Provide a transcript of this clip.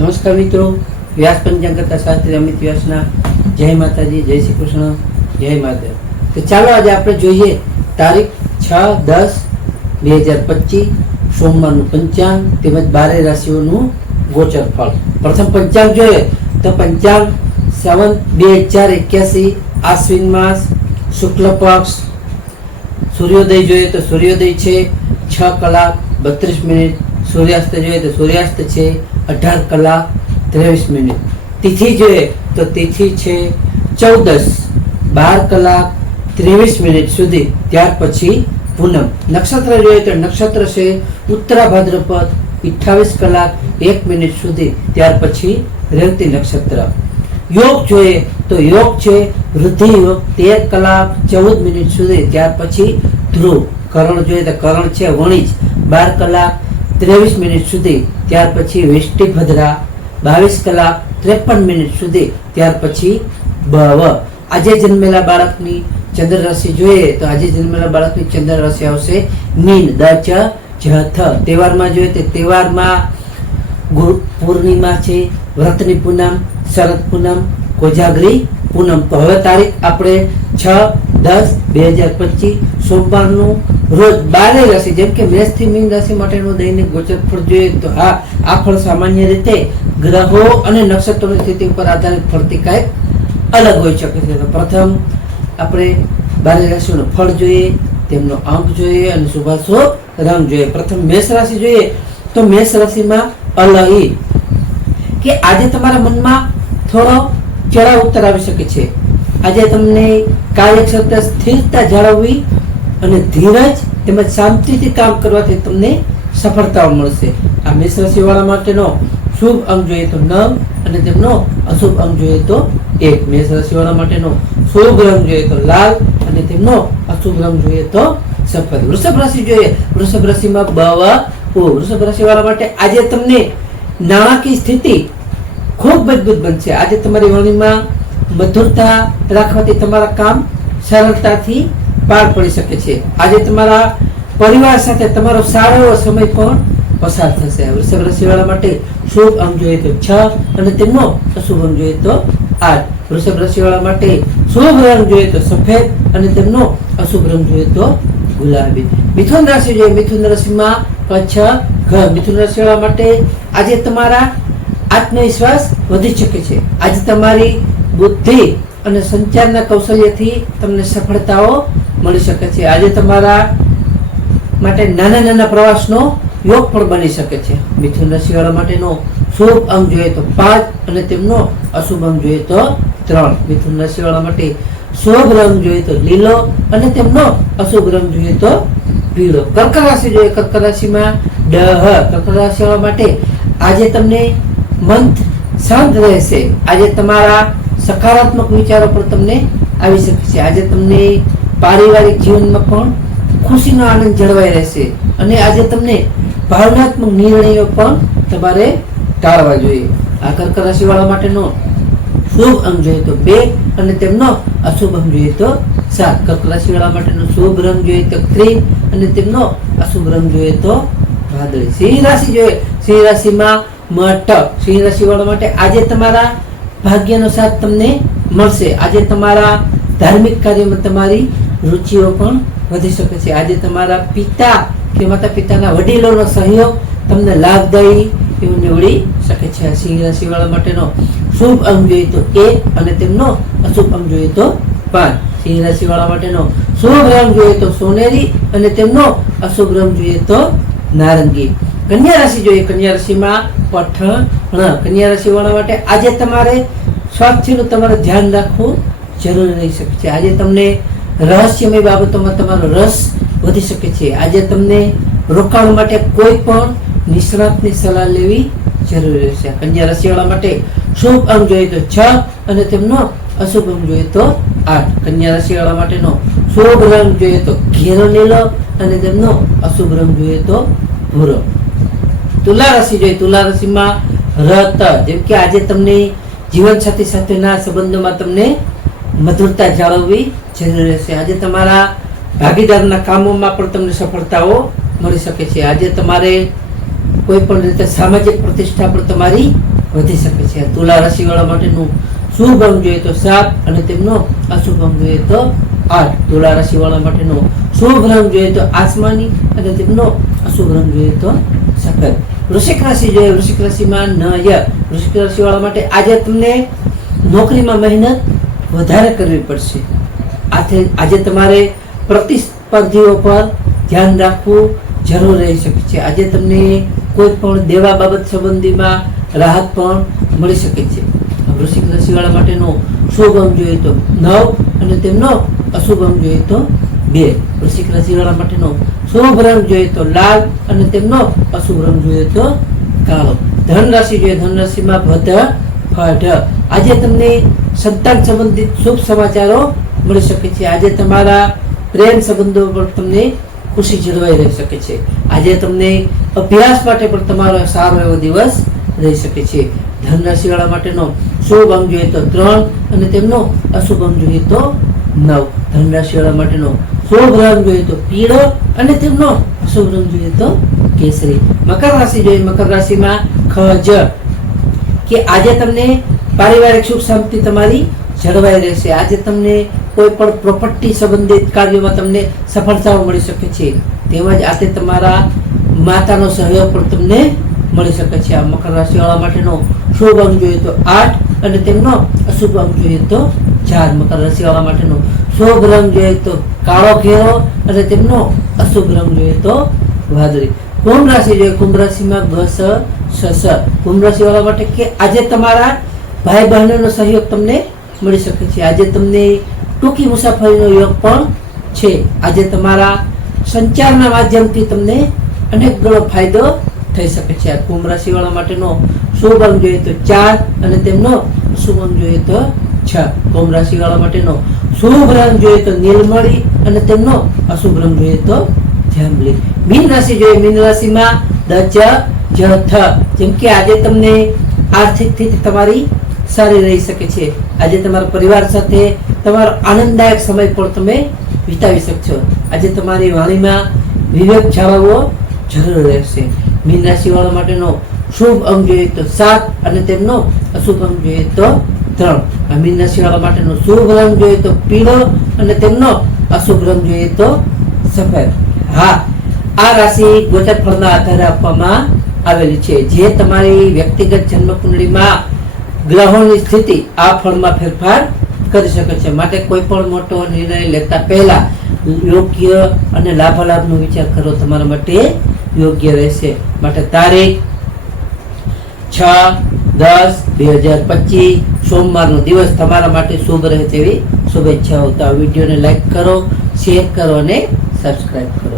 નમસ્કાર મિત્રો. વ્યાસ પંચાંગ કરતા શાસ્ત્રી અમિત વ્યાસના જય માતાજી, જય શ્રી કૃષ્ણ, જય માતા તો ચાલો આજે આપણે જોઈએ તારીખ છ દસ બે હજાર પચીસ, સોમવારનું પંચાંગ તેમજ બારે રાશિઓનું ગોચર ફળ પ્રથમ પંચાંગ જોઈએ તો પંચાંગ સેવન, બે હજાર એક્યાસી, આશ્વિન માસ, શુક્લ પક્ષ, સૂર્યોદય જોઈએ તો સૂર્યોદય છે, છ કલાક, બત્રીસ મિનિટ, સૂર્યાસ્ત જોઈએ તો સૂર્યાસ્ત છે અઢાર કલાક ત્રેવીસ મિનિટ. તિથિ જોઈએ તો તિથિ છે ચૌદસ, બાર કલાક ત્રેવીસ મિનિટ સુધી. ત્યાર પછી પૂનમ. નક્ષત્ર જોઈએ તો નક્ષત્ર છે ઉત્તરા અઠાવીસ કલાક એક મિનિટ સુધી. ત્યાર પછી રેવતી નક્ષત્ર. યોગ જોઈએ તો યોગ છે વૃદ્ધિ યોગ. તેર કલાક ચૌદ મિનિટ સુધી. ત્યાર પછી ધ્રુવ. કરણ જોઈએ તો કરણ છે વણિજ. બાર કલાક ત્રેવીસ મિનિટ સુધી, ત્યાર પછી વેષ્ટિ ભદ્રા, બાવીસ કલાક ત્રેપન મિનિટ સુધી, ત્યાર પછી બવ આજે જન્મેલા બાળકની ચંદ્ર રાશિ જોઈએ તો આજે જન્મેલા બાળકની ચંદ્ર રાશિ આવશે નીન દ, ચ, જ, થ. તહેવારમાં જોઈએ તો તહેવારમાં ગુરુ પૂર્ણિમા છે, વ્રતની પૂનમ, શરદ પૂનમ, કોજાગરી પૂનમ. તો હવે તારીખ આપણે છ દસ બે હજાર પચીસ. સોમવારનું રોજ બારે રાશિ, જેમ કે મેષથી મીન રાશિ માટેનું દૈનિક ગોચર ફળ જોઈએ તો હા આ ફળ સામાન્ય રીતે ગ્રહો અને નક્ષત્રોની સ્થિતિ ઉપર આધારિત ફળથી કાંઈક અલગ હોઈ શકે છે. તો પ્રથમ આપણે બારે રાશિઓનું ફળ જોઈએ, તેમનો અંક જોઈએ અને શુભાશો રંગ જોઈએ. પ્રથમ મેષ રાશિ જોઈએ તો મેષ રાશિમાં અલહી કે આજે તમારા મનમાં થોડો ચડાવ ઉતર આવી શકે છે. આજે તમને કાર્યક્ષેત્ર સ્થિરતા જાળવવી અને ધીરજ તેમજ શાંતિથી કામ કરવાથી તમને સફળતાઓ મળશે. આ મેષ રાશિવાળા માટેનો શુભ અંક જોઈએ તો નવ અને તેમનો અશુભ અંક જોઈએ તો એક. મેષ રાશિવાળા માટેનો શુભ રંગ જોઈએ તો લાલ અને તેમનો અશુભ રંગ જોઈએ તો સફેદ. વૃષભ રાશિ જોઈએ. વૃષભ રાશિમાં બવ. ઓ, વૃષભ રાશિવાળા માટે આજે તમને નાણાકીય સ્થિતિ ખૂબ મજબૂત બનશે. આજે તમારી વાણીમાં મધુરતા રાખવાથી તમારા કામ સરળતાથી પાર પડી શકે છે. આજે તમારા પરિવાર સાથે તમારો સારો એવો સમય પણ પસાર થશે. વૃષભ રાશિવાળા માટે શુભ અંક જોઈએ તો છ અને તેમનો અશુભ અંક જોઈએ તો આઠ. વૃષભ રાશિવાળા માટે શુભ રંગ જોઈએ તો સફેદ અને તેમનો અશુભ રંગ જોઈએ તો ગુલાબી. મિથુન રાશિ જોઈએ. મિથુન રાશિમાં કચ્છ ઘ મિથુન રાશિવાળા માટે આજે તમારા આત્મવિશ્વાસ વધી શકે છે. આજે તમારી બુદ્ધિ અને સંચારના કૌશલ્યથી તમને સફળતાઓ મળી શકે છે. આજે તમારા માટે નાના નાના પ્રવાસનો યોગ પણ બની શકે છે. મિથુન રાશિવાળા માટેનો શુભ અંગ જોઈએ તો પાંચ અને તેમનો અશુભ અંગ જોઈએ તો ત્રણ. મિથુન રાશિવાળા માટે શુભ રંગ જોઈએ તો લીલો અને તેમનો અશુભ રંગ જોઈએ તો પીળો. કર્ક રાશિ જોઈએ, કર્ક રાશિમાં ડહ કર્ક રાશિવાળા માટે આજે તમને મન શાંત રહેશે. આજે તમારા સકારાત્મક વિચારો પણ તમને આવી શકે છે. આજે તમને પારિવારિક જીવનમાં પણ ખુશીનો આનંદ જળવાઈ રહેશે. અને આજે તમને ભાવનાત્મક નિર્ણયો પણ તમારે ટાળવા જોઈએ. આ કર્ક રાશિવાળા માટેનો શુભ અંગ જોઈએ તો બે અને તેમનો અશુભ અંગ જોઈએ તો સાત. કર્ક રાશિવાળા માટેનો શુભ રંગ જોઈએ તો ક્રીમ અને તેમનો અશુભ રંગ જોઈએ તો વાદળી. સિંહ રાશિ જોઈએ. સિંહ રાશિમાં મઠ સિંહ રાશિ વાળા માટે આજે તમારા ભાગ્યનો સાથ તમને મળશે. આજે તમારા ધાર્મિક કાર્યમાં તમારી રુચિઓ પણ વધી શકે છે. આજે તમારા પિતા કે માતા પિતાના વડીલોનો સહયોગ તમને લાભદાયી એવું નીવડી શકે છે. આ સિંહ રાશિ વાળા માટેનો શુભ અંગ જોઈએ તો એક અને તેમનો અશુભ અંગ જોઈએ તો પાંચ સિંહ રાશિ વાળા માટેનો શુભ રંગ જોઈએ તો સોનેરી અને તેમનો અશુભ રંગ જોઈએ તો નારંગી. કન્યા રાશિ જોઈએ. કન્યા રાશિમાં પઠણ. કન્યા રાશિ વાળા માટે આજે તમારે સ્વાસ્થ્યનું તમારે ધ્યાન રાખવું જરૂરી રહી શકે છે. આજે તમને રહસ્યમય બાબતોમાં તમારો રસ વધી શકે છે. આજે તમને રોકાણ માટે કોઈ પણ નિષ્ણાતની સલાહ લેવી જરૂરી રહેશે. કન્યા રાશિવાળા માટે શુભ અંક જોઈએ તો છ અને તેમનો અશુભ અંક જોઈએ તો આઠ. કન્યા રાશિવાળા માટેનો શુભ રંગ જોઈએ તો ઘેરો લીલો અને તેમનો અશુભ રંગ જોઈએ તો ભૂરો. તુલા રાશિ જોઈએ. તુલા રાશિમાં રત. જેમ કે આજે તમને જીવનસાથી સાથેના સંબંધોમાં તમને મધુરતા જાળવવી જરૂરી રહેશે. આજે તમારા ભાગીદારના કામોમાં પણ તમને સફળતાઓ મળી શકે છે. આજે તમારે કોઈ પણ રીતે સામાજિક પ્રતિષ્ઠા પણ તમારી વધી શકે છે. તુલા રાશિવાળા માટેનું શુભ અંગ જોઈએ તો સાત અને તેમનો અશુભ અંગ જોઈએ તો આઠ. તુલા રાશિવાળા માટેનો શુભ રંગ જોઈએ તો આસમાની અને તેમનો અશુભ રંગ જોઈએ તો સફેદ. વૃશ્ચિક રાશિ જોઈએ. વૃશ્ચિક રાશિમાં નય. વૃશ્ચિક રાશિવાળા માટે આજે તમને નોકરીમાં મહેનત વધારે કરવી પડશે. આથી આજે તમારે પ્રતિસ્પર્ધીઓ પર ધ્યાન રાખવું જરૂર રહી શકે છે આજે તમને કોઈ પણ દેવા બાબત સંબંધીમાં રાહત પણ મળી શકે છે. વૃશ્ચિક રાશિવાળા માટેનો શુભ અંગ જોઈએ તો નવ અને તેમનો અશુભ અંગ જોઈએ તો બે. વૃશ્ચિક રાશિવાળા માટેનો શુભ રંગ જોઈએ તો લાલ અને તેમનો અશુભ રંગ જોઈએ તો કાળો. ધન રાશિ જોઈએ ધન રાશિમાં ભદ્ર ફઢ આજે તમને સંતાન સંબંધિત શુભ સમાચારો મળી શકે છે. આજે તમારા પ્રેમ સંબંધો પર તમને ખુશી જળવાઈ રહી શકે છે. આજે તમને અભ્યાસ માટે પણ તમારો સારો એવો દિવસ રહી શકે છે. ધન રાશિવાળા માટેનો શુભ અંગ જોઈએ તો ત્રણ અને તેમનો અશુભ અંગ જોઈએ તો નવ. ધન રાશિવાળા માટેનો શુભ રંગ જોઈએ તો પીળો અને તેમનો અશુભ રંગ જોઈએ તો કેસરી. મકર રાશિ જોઈએ, મકર રાશિમાં ખજ કે આજે તમને પારિવારિક સુખ શાંતિ તમારી જળવાઈ રહેશે. આજે તમને કોઈ પણ પ્રોપર્ટી સંબંધિત કાર્યોમાં તમને સફળતાઓ મળી શકે છે. તેમજ આજે તમારા માતાનો સહયોગ પણ તમને મળી શકે છે. આ મકર રાશિવાળા માટેનો શુભ અંક જોઈએ તો આઠ અને તેમનો અશુભ અંક જોઈએ તો ચાર. મકર રાશિવાળા માટેનો શુભ રંગ જોઈએ તો કાળો ઘેરો અને તેમનો અશુભ રંગ જોઈએ તો વાદળી. કુંભ રાશિ જોઈએ, કુંભ રાશિમાં ગસ સસ કુંભ રાશિવાળા માટે કે આજે તમારા ભાઈ બહેનોનો સહયોગ તમને મળી શકે છે. આજે તમને ટૂંકી મુસાફરીનો યોગ પણ છે. આજે તમારા સંચારના માધ્યમથી તમને અનેક ગણો ફાયદો થઈ શકે છે. કુંભ રાશિ વાળા માટેનો શુભ અંગ જોઈએ તો ચાર અને તેમનો શુભ અંગ જોઈએ તો છ. કુંભ રાશિ વાળા માટેનો શુભ રંગ જોઈએ તો નીલમણી અને તેમનો અશુભ રંગ જોઈએ તો જાંબલી. મીન રાશિ જોઈએ, મીન રાશિમાં દચ જ થ. જેમ કે આજે તમને આર્થિક સ્થિતિ તમારી સારી રહી શકે છે. આજે તમારા પરિવાર સાથે તમારો આનંદદાયક સમય પણ તમે વિતાવી શકશો. આજે તમારી વાણીમાં વિવેક જાળવવો જરૂર રહેશે. મીન રાશિવાળા માટેનો શુભ અંગ જોઈએ તો સાત અને તેમનો અશુભ અંગ જોઈએ તો ત્રણ. આ મીન રાશિવાળા માટેનો શુભ રંગ જોઈએ તો પીળો અને તેમનો અશુભ રંગ જોઈએ તો સફેદ. હા, આ રાશિ ગોચર ફળના આધારે આપવામાં આવેલી છે. જે તમારી વ્યક્તિગત જન્મ કુંડળીમાં ગ્રહોની સ્થિતિ આ ફળમાં ફેરફાર કરી શકે છે. માટે કોઈ પણ મોટો નિર્ણય લેતા પહેલા યોગ્ય અને લાભાલાભનો વિચાર કરો તમારા માટે યોગ્ય રહેશે. માટે તારીખ છ દસ બે હજાર પચીસ, સોમવારનો દિવસ તમારા માટે શુભ રહે તેવી શુભેચ્છાઓ. તો આ વિડીયોને લાઈક કરો, શેર કરો અને સબસ્ક્રાઈબ કરો.